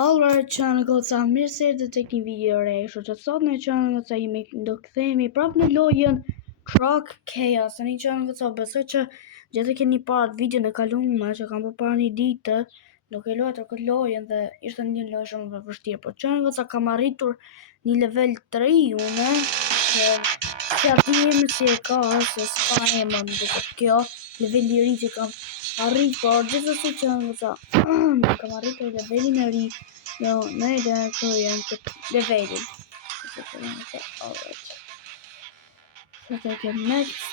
Alright, që në goca mirë se dhe tek një video re. Kështu që sot në që në goca jemi do kthehemi prap në lojën Croc Chaos. Tani që në goca besoj që gjithë keni parë videon e kaluar që kam bërë para një dite, nuk e luajtur këtë lojën dhe ishte një lojë shumë e vështirë. Po që në goca kam arritur një level 3 unë, që si atim si e ka, se s'ka emër më duket kjo, leveli i ri që kam arrit, por gjithsesi që në goca kam arritur levelin e ri. Jo, ne dhe kërën këtë levelin. Alright. So take it next.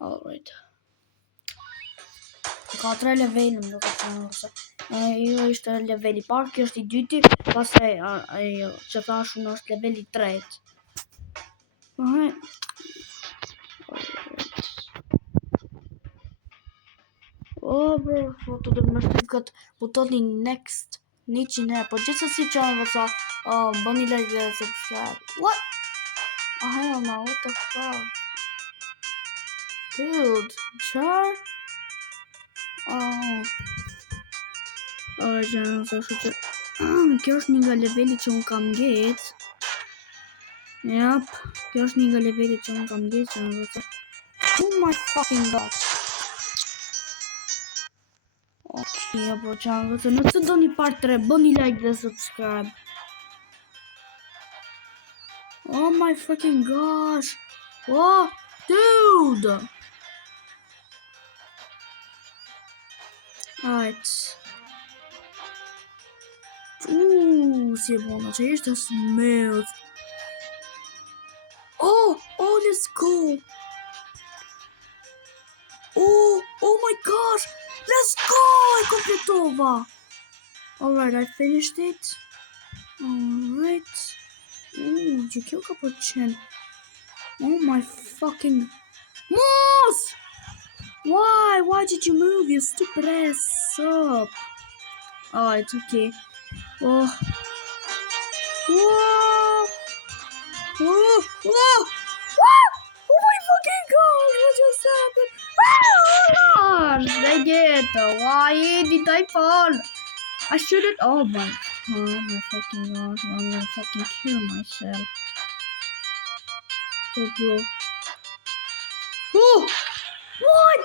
Alright. Ka 3 levelin më duke të nëse. Jo ishte leveli parë, kjo është i dyti, pastaj ajo që thash unë është leveli 3. Oh bro, foto dhe më shtim këtë butonin next. 100 po gjithsesi që sa bëni like dhe subscribe. What? Oh hell no, what the fuck? Dude, char? Që nëse që kjo është një nga leveli që unë kam gjetë. Yep, kjo është një nga leveli që unë kam gjetë që nëse. Oh my fucking god. Okay, bro, që nëse do një part 3, bëni like dhe subscribe. Oh my fucking gosh. Oh, dude. Alright. Si e bona që ishte smooth. Oh, let's go. Oh my gosh. Let's go. I completova. Alright, I finished it. Alright. Që kjo ka për qenë. Oh my fucking mouse! Why did you move, you stupid ass up? Alright, okay. Oh my fucking god, what just happened? Oh gosh, dang it, why did I fall? I shouldn't, oh my fucking gosh, I'm gonna fucking kill myself. Oh bro. Oh! What?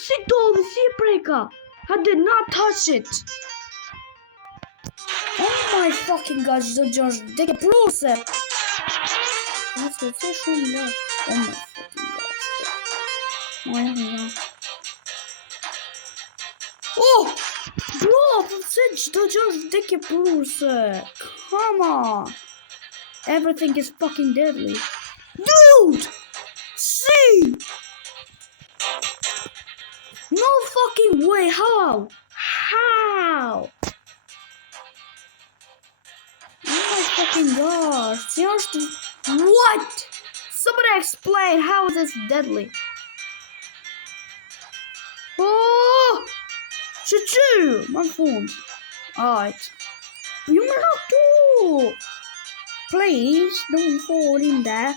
She told the sea breaker. I did not touch it. Oh my fucking gosh, the George, take a bruiser. That's the fish on there. Oh my fucking gosh. Oh, bro, the George, take a bruiser. Come on. Everything is fucking deadly. Dude! See! No fucking way, how? Oh my fucking gosh, seriously? What? Somebody explain how is this deadly? Oh! Choo-choo! My phone. Alright. You may not do! Please, don't fall in there.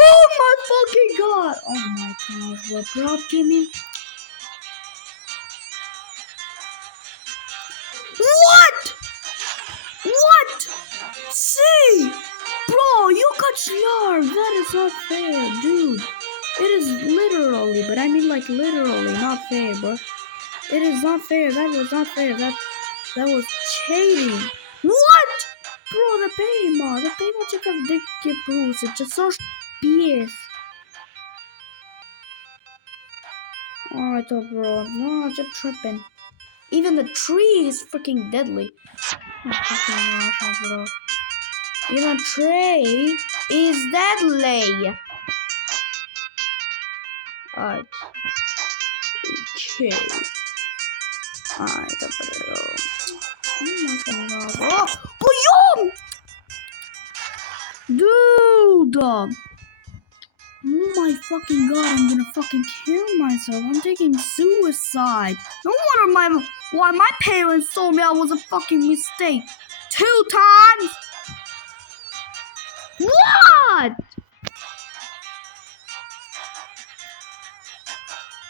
Oh my fucking god! Oh my gosh, what dropped me? What? See? Bro, you got snarl. That is not fair, dude. It is literally, but I mean like literally not fair, bro. It is not fair. That was not fair. That was cheating. What? Bro, the payma që ka vdekje pruse, që s'është pjesë. Alright, bro. No, just tripping. Even the tree is freaking deadly. Oh, fucking gosh, bro. Even the tree is deadly. Alright. Okay. Alright, bro. Oh my fucking god. Oh, yo! Dude! Oh my fucking god, I'm gonna fucking kill myself. I'm taking suicide. No wonder why my parents told me I was a fucking mistake. 2 times? What?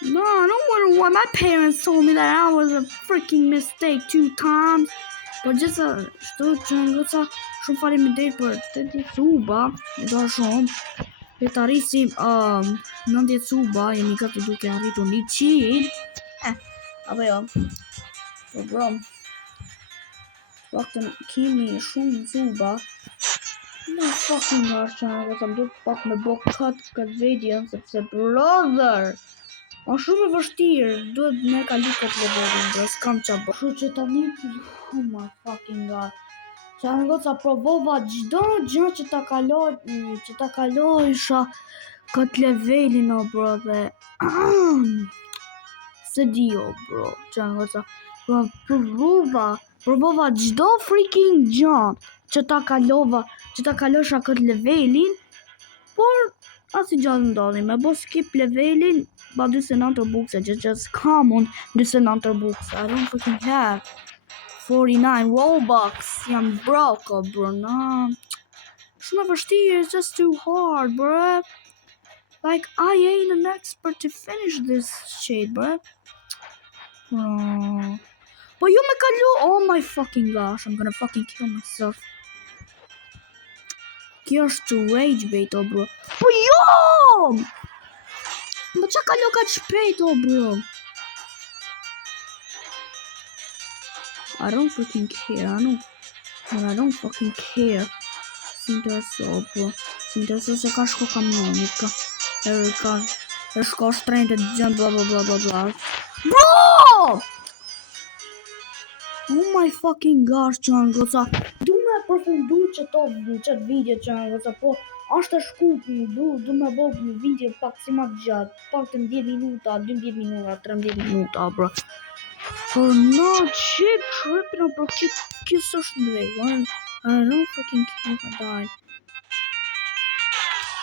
No, I don't wonder why my parents told me that I was a freaking mistake 2 times. Por gjithë shtu që në goca shumë faleminderit për 80 suba. E do shumë. Le të arrisim 90 suba, jemi gati duke arritur 100. Apo jo. Po bro. Waktën kemi shumë suba. No fucking gosh, që në goca më duke pak me bo cut video, sepse brother. Është shumë e vështirë, duhet me kalu këtë levelin, bro, s'kam qa bë. Kështu që tani, oh my fucking god. Që në goca provova gjdo gjë që ta kalojsha këtë levelin, o bro, dhe... Se di, o bro, që në goca provova gjdo freaking gjë që ta kalosha këtë levelin, por asi gjatë ndodhi, me bo skip levelin, ba 29 bukse, just common 29 bukse. I don't fucking have 49 Robux. Jam broke, bro. No. Shumë e vështirë, it's just too hard, bro. Like, I ain't an expert to finish this shit, bro. But you me kalu, oh my fucking gosh, I'm gonna fucking kill myself. Kjo është rage bait, oh bro. Po jo! Më qa kalo ka shpejt, oh bro. I don't fucking care, I don't fucking care. Si intereso, bro. Si intereso se ka shko kamionit, ka shko shtrejnë të gjën, bla bla bla bla bla. Bro! Oh my fucking gosh, që në goca. Du me përfundu qëtë video që në goca, po është e shkupi, du me bo video pak si ma gjatë, pak të 10 minuta, 12 minuta, 13 minuta, bro. For not shit tripping up, bro, kjo s'është në rregull, I don't fucking care if I die.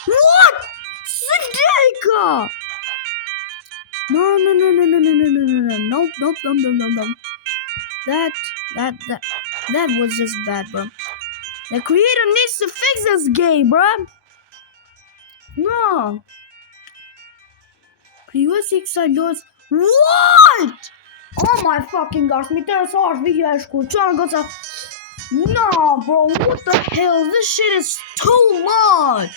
What? Sideka! No, nope. That was just bad, bro. The creator needs to fix this game, bro. No. Previously, what? Oh my fucking gosh, me interesohesh video e shkurt. Çfarë goca? No, bro, what the hell? This shit is too much.